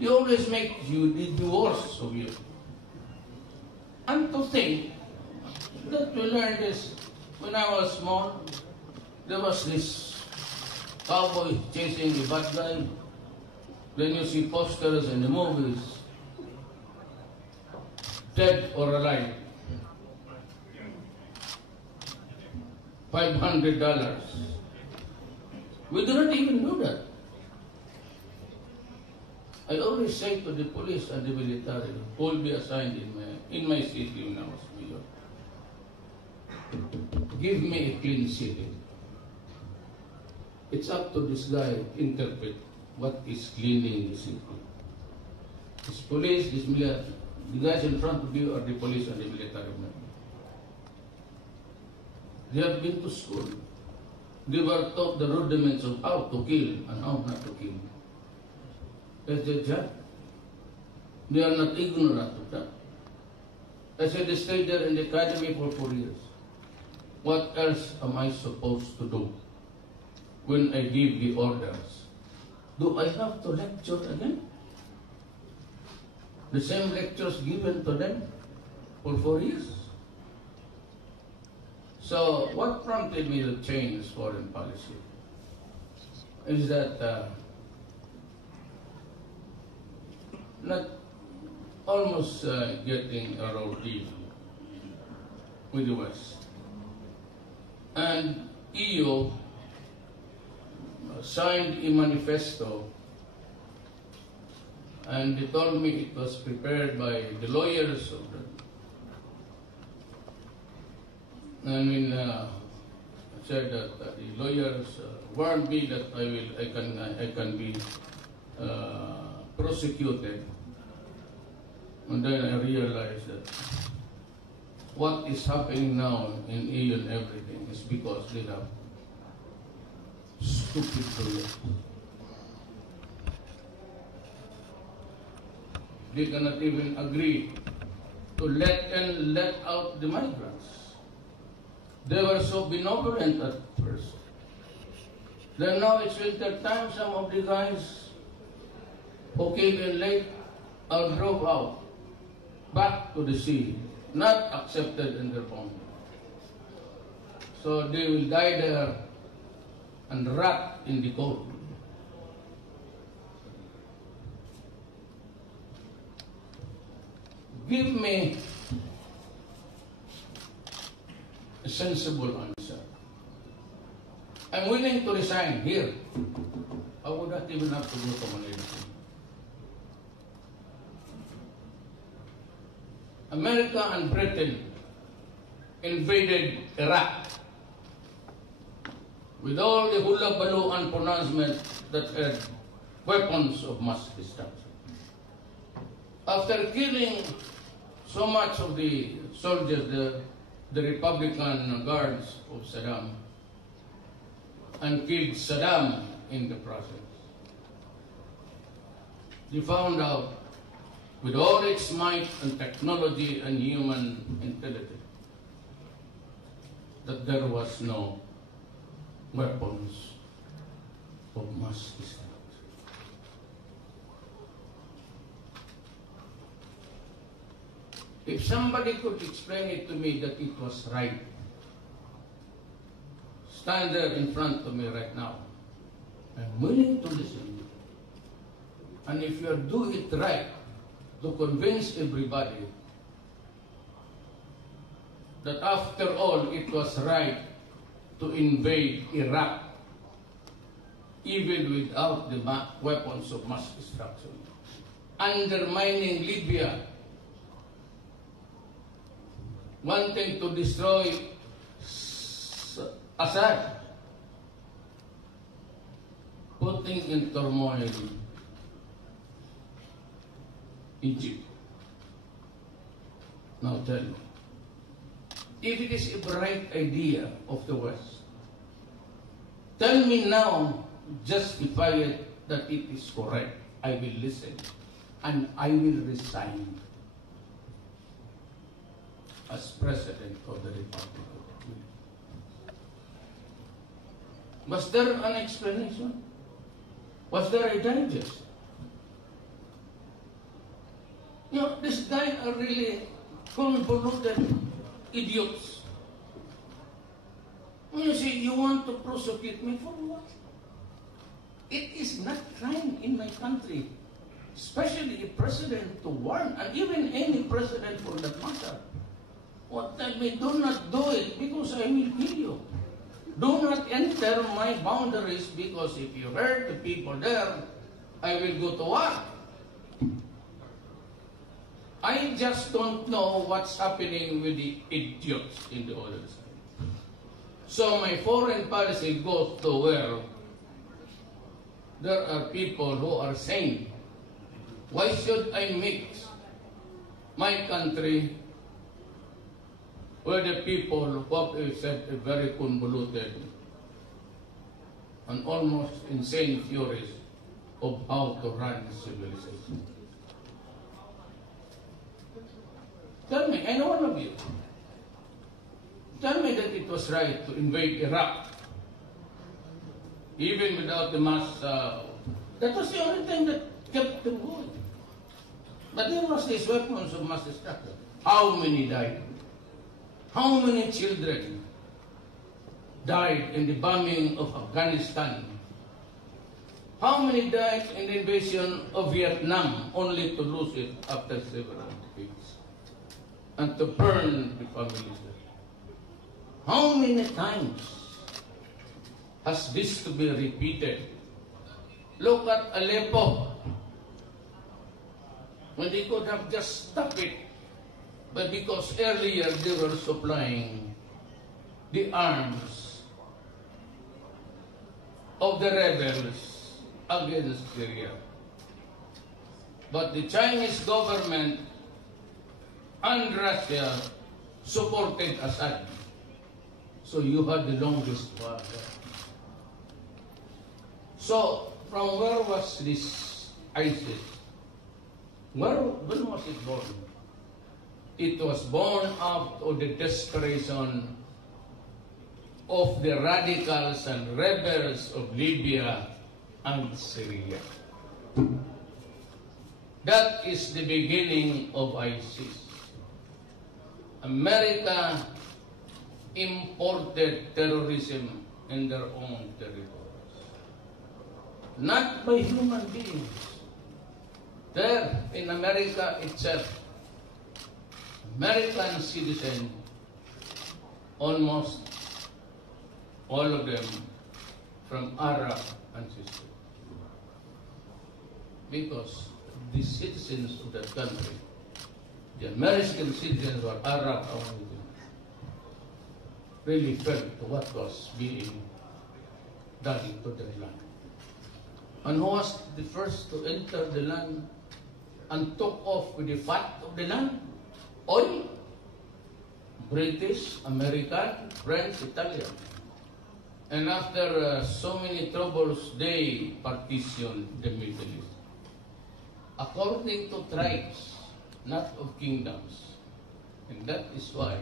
You always make the worst of you. And to think that we learned this when I was small, there was this cowboy chasing a bad guy. Then you see posters in the movies, dead or alive, $500. We do not even do that. I always say to the police and the military who will be assigned in my city when I was mayor, give me a clean city. It's up to this guy to interpret what is cleaning the city. This police, this military, the guys in front of you are the police and the military men. They have been to school. They were taught the rudiments of how to kill and how not to kill. That's their job. They are not ignorant of that. I said they stayed there in the academy for 4 years. What else am I supposed to do when I give the orders? Do I have to lecture again? The same lectures given to them for 4 years? So what prompted me to change foreign policy is that not almost getting a raw deal with the West. And EU signed a manifesto, and they told me it was prepared by the lawyers of the, said that the lawyers warned me that I can be prosecuted, and then I realized that what is happening now in EU and everything is because they have stupid lawyers. They cannot even agree to let out the migrants. They were so benevolent at first. Then now it's winter time, some of the guys who came in late are drove out back to the sea, not accepted in their home. So they will die there and rot in the cold. Give me a sensible answer. I'm willing to resign here. I would not even have to go to Manila. America and Britain invaded Iraq with all the hula-baloo and pronouncement that had weapons of mass destruction. After killing so much of the soldiers, the Republican guards of Saddam, and killed Saddam in the process, they found out, with all its might and technology and human intelligence, that there was no weapons of mass destruction. If somebody could explain it to me that it was right, stand there in front of me right now. I'm willing to listen. And if you do it right, to convince everybody that after all it was right to invade Iraq, even without the weapons of mass destruction, undermining Libya, wanting to destroy Assad, putting in turmoil Egypt. Now tell me, if it is a bright idea of the West, tell me now, justify it that it is correct. I will listen and I will resign as President of the Republic of Philippines. Was there an explanation? Was there a digest? You know, this guy are really convoluted idiots. You see, you want to prosecute me for what? It is not crime in my country, especially a president to warn, and even any president for that matter. What tell me, do not do it because I will kill you. Do not enter my boundaries because if you hurt the people there, I will go to war. I just don't know what's happening with the idiots in the other side. So my foreign policy goes to where there are people who are saying, why should I mix my country with the people who have set a very convoluted and almost insane theories of how to run civilization? Tell me, any one of you, tell me that it was right to invade Iraq, even without the mass. That was the only thing that kept them going. But there was these weapons of mass destruction. How many died? How many children died in the bombing of Afghanistan? How many died in the invasion of Vietnam, only to lose it after several decades? And to burn the families there. How many times has this to be repeated? Look at Aleppo. When they could have just stopped it, but because earlier they were supplying the arms of the rebels against Syria. But the Chinese government and Russia supported Assad. So you had the longest war. So from where was this ISIS? When was it born? It was born out of the desperation of the radicals and rebels of Libya and Syria. That is the beginning of ISIS. America imported terrorism in their own territories, not by human beings. There in America itself, American citizens, almost all of them from Arab ancestry, because the citizens of that country, the American citizens were Arab origin, really felt what was being done to their land. And who was the first to enter the land and took off with the fat of the land? Oil. British, American, French, Italian. And after so many troubles, they partitioned the Middle East according to tribes, not of kingdoms. And that is why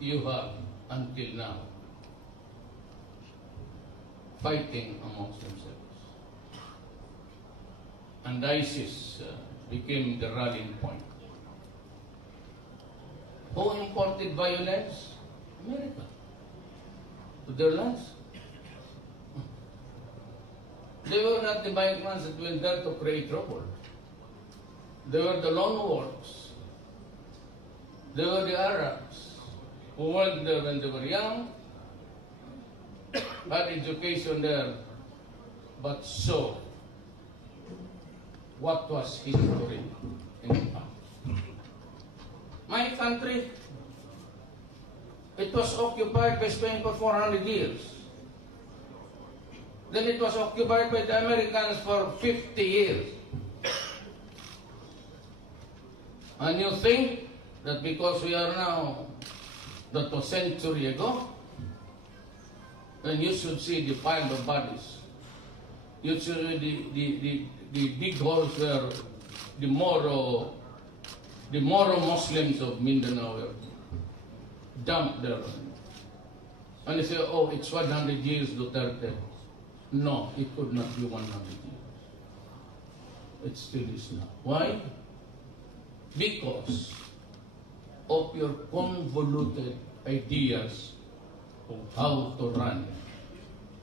you have, until now, fighting amongst themselves. And ISIS became the rallying point. Who imported violence? America. To their lands. They were not the migrants that went there to create trouble. They were the lone wolves. They were the Arabs who went there when they were young, had education there, but saw what was history in the past. My country, it was occupied by Spain for 400 years. Then it was occupied by the Americans for 50 years. And you think that because we are now, that was a century ago, then you should see the pile of bodies. You should see the big holes where the Moro Muslims of Mindanao were dumped there. And they say, oh, it's 100 years Duterte. No, it could not be 100 years. It still is not. Why? because of your convoluted ideas of how to run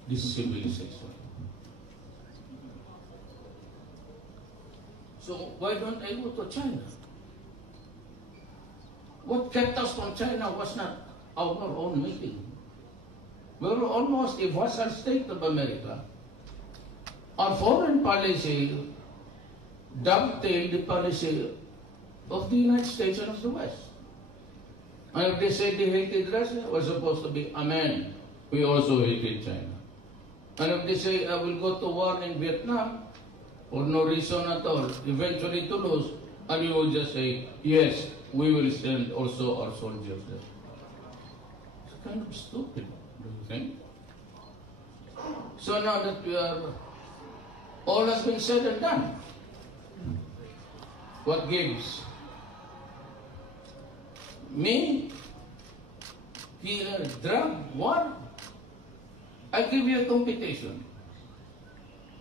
this civilization. So why don't I go to China? What kept us from China was not our own making. We were almost a vassal state of America. Our foreign policy dovetailed the policy of the United States and of the West. And if they said they hated Russia, it was supposed to be, amen, we also hated China. And if they say, I will go to war in Vietnam, for no reason at all, eventually to lose, and we will just say, yes, we will send also our soldiers there. It's kind of stupid, do you think? So now that we are, all has been said and done, what gives? Me? Here, drug, war? I give you a computation.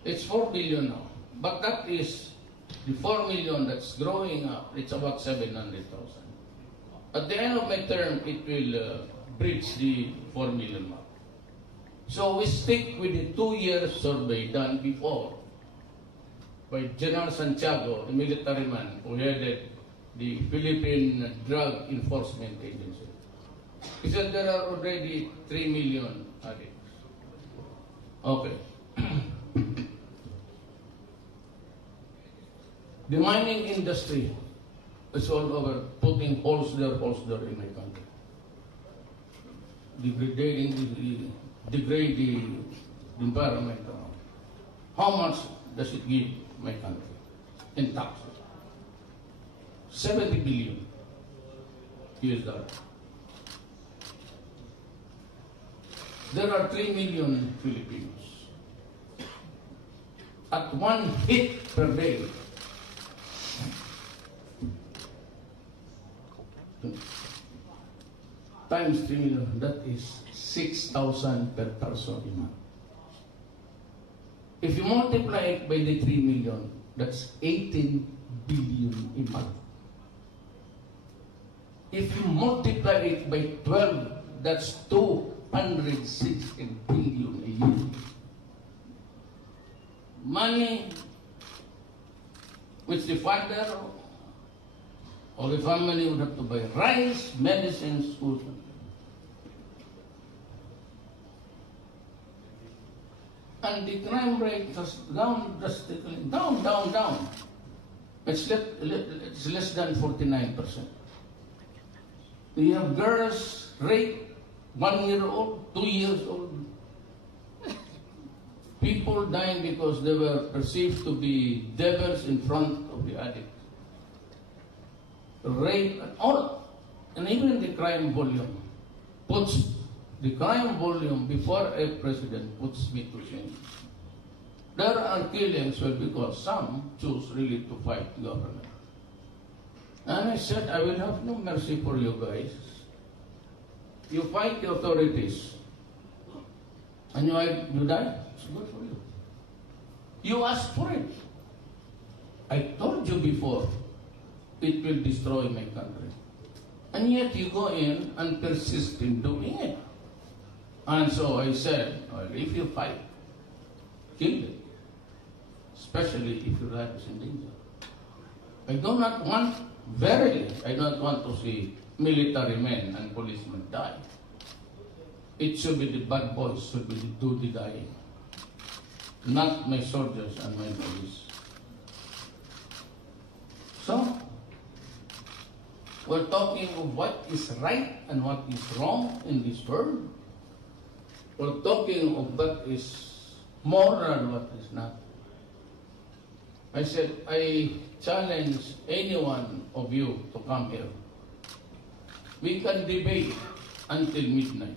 It's 4 billion now. But that is the 4 million that's growing up. It's about 700,000. At the end of my term, it will breach the 4 million mark. So we stick with the 2-year survey done before by General Santiago, the military man who headed the Philippine Drug Enforcement Agency. He said there are already 3 million addicts. Okay. The mining industry is all over putting holes there in my country. Degrade the environment around. How much does it give my country in taxes? 70 billion US dollars. There are 3 million Filipinos. At one hit per day, times 3 million, that is 6,000 per person a month. If you multiply it by the 3 million, that's 18 billion a month. If you multiply it by 12, that's 260 billion a year. Money which the father or the family would have to buy rice, medicines, food. And the crime rate has down drastically, down. It's less than 49%. We have girls raped, 1 year old, 2 years old. People dying because they were perceived to be devils in front of the addict. Rape and all, and even the crime volume puts the crime volume before a president puts me to shame. There are killings because some choose really to fight the government. And I said, I will have no mercy for you guys. You fight the authorities, and you die, it's good for you. You asked for it. I told you before, it will destroy my country. And yet you go in and persist in doing it. And so I said, well, if you fight, kill it. Especially if your life is in danger. I do not want, verily, I don't want to see military men and policemen die. It should be the bad boys, should be do the dying. Not my soldiers and my police. So, we're talking of what is right and what is wrong in this world. We're talking of what is moral, what is not. I said, I challenge any one of you to come here. We can debate until midnight.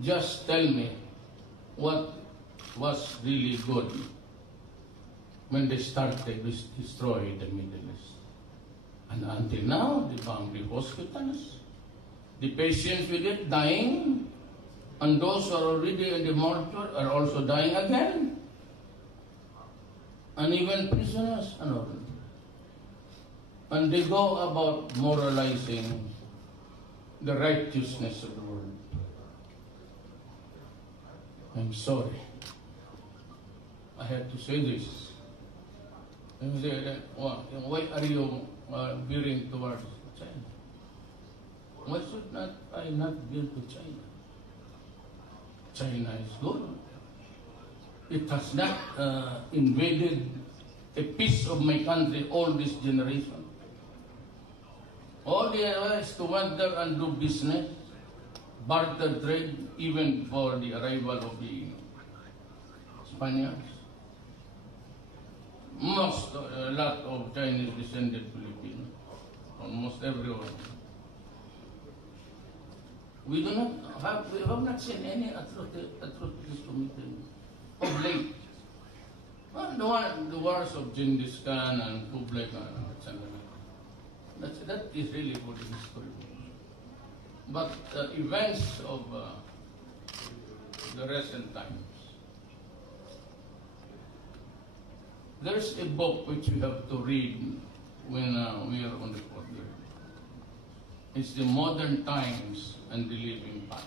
Just tell me what was really good when they started to destroy the Middle East. And until now, the family hospitals, the patients with it dying, and those who are already in the mortuary are also dying again. And even prisoners and all. And they go about moralizing the righteousness of the world. I'm sorry. I have to say this. And say that, why are you veering towards China? Why should not I not veer to China? China is good. It has not invaded a piece of my country all this generation. All they have is to wander and do business, barter trade, even before the arrival of the Spaniards. A lot of Chinese descended Filipinos, almost everyone. We have not seen any atrocities committed of late. The wars of Genghis Khan and Kublai Khan, etc. That is really good history. But the events of the recent times, there's a book which we have to read when we are on the podium. It's the Modern Times and the Living Past.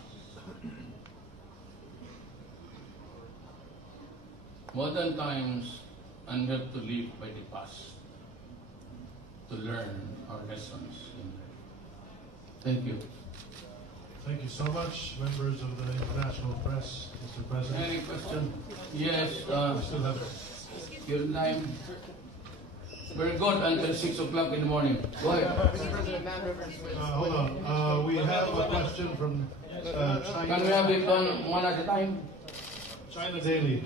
Modern times, and we have to live by the past to learn our lessons in life. Thank you. Thank you so much, members of the international press, Mr. President. Any question? Yes, Still have your time. Very good until 6 o'clock in the morning. Go ahead. hold on. We have a question from China. Can we have it done one at a time? China Daily.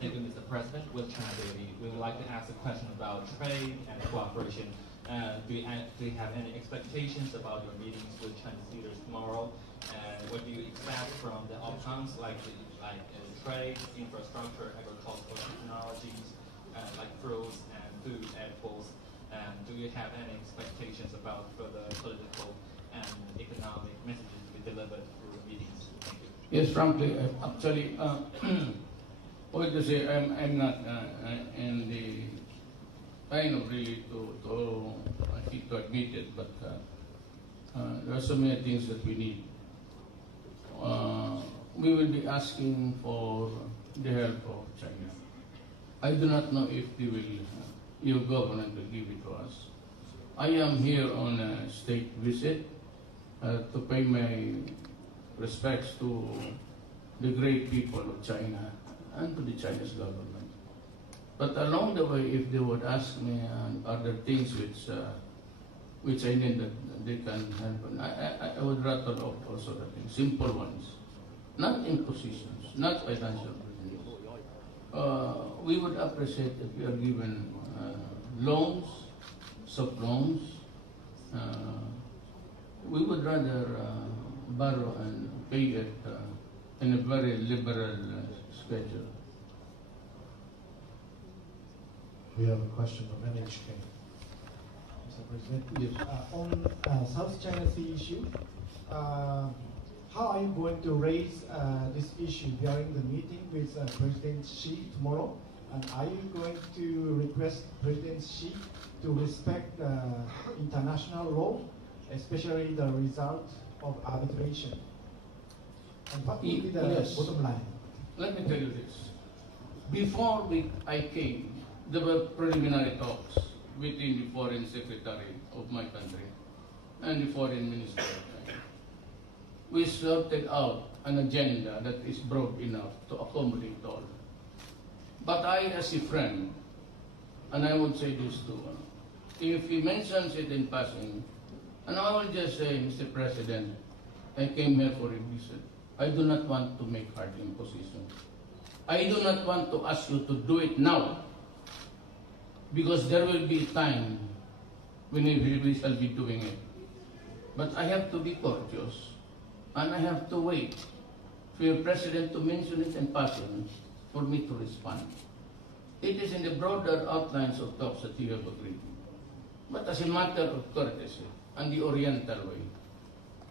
Thank you, Mr. President. With China Daily, we would like to ask a question about trade and cooperation. Do you have any expectations about your meetings with Chinese leaders tomorrow? And what do you expect from the outcomes like trade, infrastructure, agricultural technologies, like fruits and food, edibles? And do you have any expectations about further political and economic messages to be delivered through the meetings? Thank you. Yes, frankly, actually, what to say, I'm not in the kind of really to I think to admit it, but there are so many things that we need. We will be asking for the help of China. I do not know if they will, your government will give it to us. I am here on a state visit to pay my respects to the great people of China and to the Chinese government. But along the way, if they would ask me other things which I need that they can help, I would rattle off also the things, simple ones, not impositions, not financial reasons. We would appreciate if we are given loans, soft loans. We would rather borrow and pay it in a very liberal schedule. We have a question from NHK. Mr. President, Yes. on South China Sea issue, how are you going to raise this issue during the meeting with President Xi tomorrow? And are you going to request President Xi to respect international law, especially the result of arbitration? And what will be the Yes. bottom line? Let me tell you this. Before I came, there were preliminary talks between the foreign secretary of my country and the foreign minister of China. We sorted out an agenda that is broad enough to accommodate all. But I, as a friend, and I would say this too, if he mentions it in passing, and I will just say, Mr. President, I came here for a visit. I do not want to make hard impositions. I do not want to ask you to do it now, because there will be a time when we shall be doing it. But I have to be courteous, and I have to wait for your President to mention it in passing for me to respond. It is in the broader outlines of talks that you have agreed. But as a matter of courtesy and the Oriental way,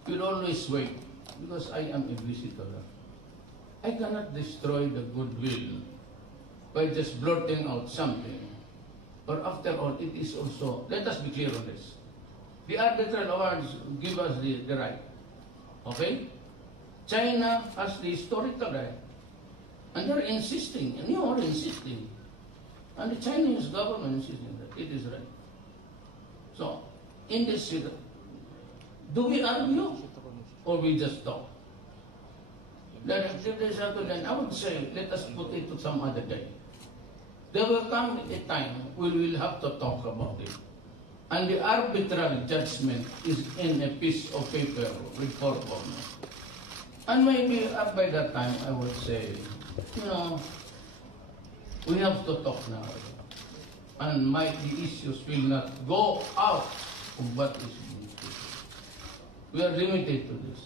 you'll always wait, because I am a visitor. I cannot destroy the goodwill by just blurting out something But after all, it is also, let us be clear on this. The arbitral awards give us the right. Okay? China has the historical right. And they're insisting, and you are insisting. And the Chinese government insisting that it is right. So, in this, do we argue or we just talk? Then if this happens, then I would say, let us put it to some other day. There will come a time we will have to talk about it. And the arbitral judgment is in a piece of paper report form. And maybe by that time I would say, we have to talk now. And the issues will not go out of what is being said. We are limited to this.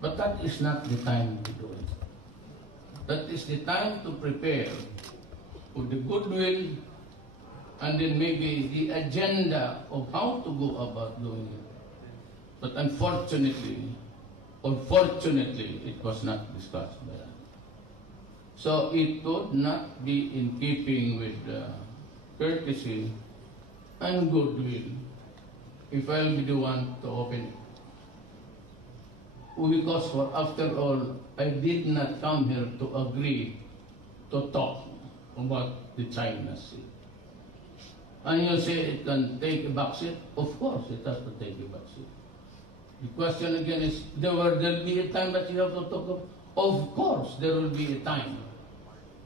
But that is not the time to do it. That is the time to prepare for the goodwill and then maybe the agenda of how to go about doing it. But unfortunately, or fortunately, it was not discussed by us. So it would not be in keeping with courtesy and goodwill if I'll be the one to open it. Because after all, I did not come here to agree to talk about the China Sea. And you say it can take a backseat? Of course it has to take a backseat. The question again is, there will be a time that you have to talk about? Of course there will be a time.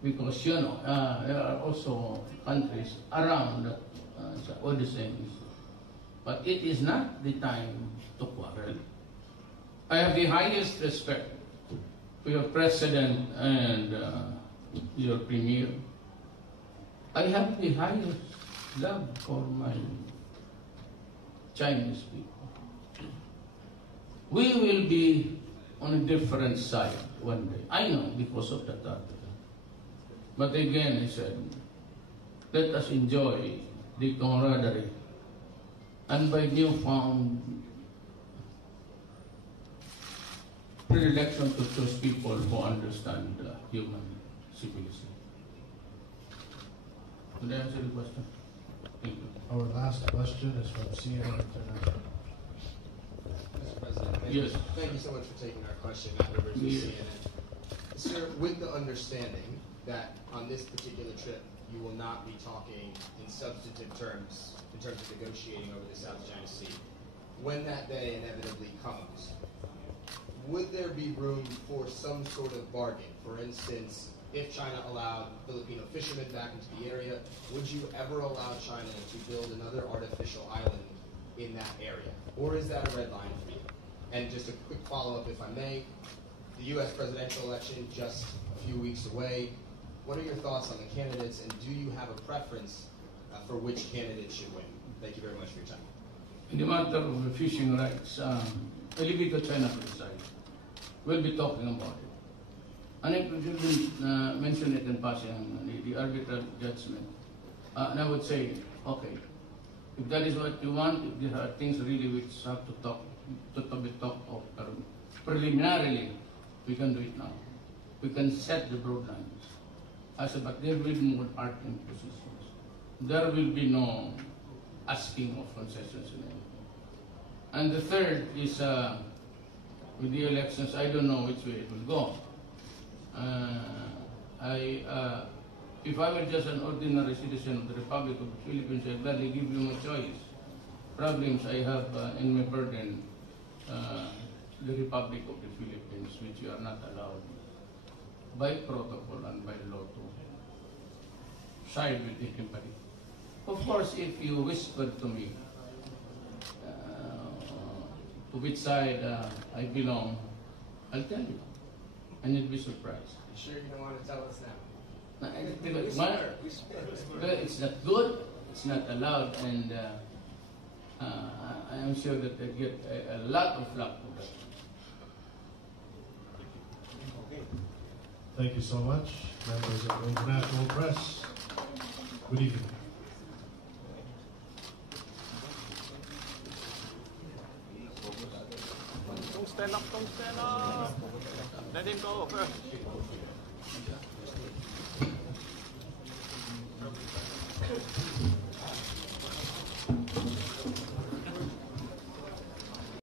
Because, there are also countries around that all the same issue. But it is not the time to quarrel. I have the highest respect for your president and your premier. I have the highest love for my Chinese people. We will be on a different side one day. I know because of that article. But again, I said, let us enjoy the camaraderie and by newfound predilection to choose people who understand human civilization. Did I answer the question? Thank you. Our last question is from CNN International. Mr. President, thank you so much for taking our question. Matt Rivers with CNN. Sir, with the understanding that on this particular trip you will not be talking in substantive terms in terms of negotiating over the South China Sea, when that day inevitably comes, would there be room for some sort of bargain? For instance, if China allowed Filipino fishermen back into the area, would you ever allow China to build another artificial island in that area? Or is that a red line for you? And just a quick follow-up, if I may. The U.S. presidential election just a few weeks away. What are your thoughts on the candidates, and do you have a preference for which candidate should win? Thank you very much for your time. In the matter of fishing rights, I leave it to China to decide. We'll be talking about it. And if you didn't mention it in passing, the arbitral judgment, and I would say, okay, if that is what you want, if there are things really which have to be talked of preliminarily, we can do it now. We can set the broad lines. I said, but there will be more art in positions. There will be no asking of concessions and everything. And the third is, with the elections, I don't know which way it will go. If I were just an ordinary citizen of the Republic of the Philippines, I'd gladly give you my choice. Problems I have in my burden, the Republic of the Philippines, which you are not allowed by protocol and by law to side with anybody. Of course, if you whispered to me to which side I belong, I'll tell you, and you'll be surprised. You sure you don't want to tell us now? It's not good, it's not allowed, and I am sure that I get a lot of flack for that. Thank you so much, members of the international press. Good evening. Don't stand up, don't stand up. Let him go first.